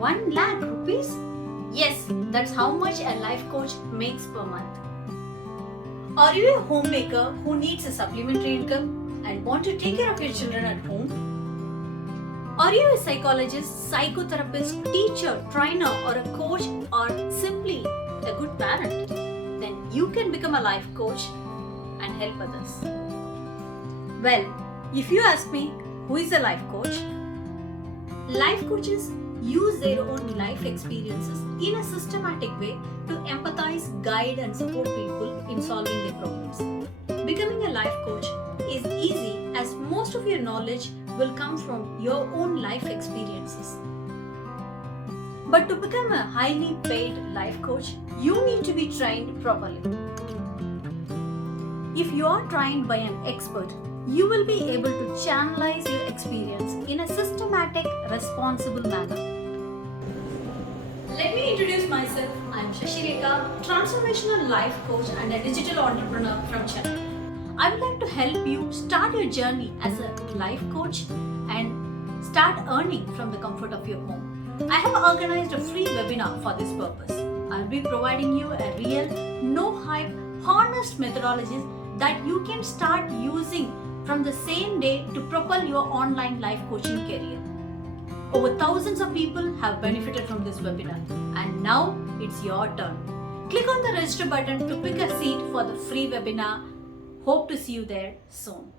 1 lakh rupees? Yes, that's how much a life coach makes per month. Are you a homemaker who needs a supplementary income and want to take care of your children at home? Are you a psychologist, psychotherapist, teacher, trainer, or a coach, or simply a good parent? Then you can become a life coach and help others. Well, if you ask me, who is a life coach? Life coaches use their own life experiences in a systematic way to empathize, guide, and support people in solving their problems. Becoming a life coach is easy as most of your knowledge will come from your own life experiences. But to become a highly paid life coach, you need to be trained properly. If you are trained by an expert, you will be able to channelize your experience in a systematic, responsible manner. Let me introduce myself. I am Sasirekha, Transformational life coach and a digital entrepreneur from Chennai. I would like to help you start your journey as a life coach and start earning from the comfort of your home. I have organized a free webinar for this purpose. I'll be providing you a real, no-hype, honest methodologies that you can start using from the same day to propel your online life coaching career. Over thousands of people have benefited from this webinar, and now it's your turn. Click on the register button to pick a seat for the free webinar. Hope to see you there soon.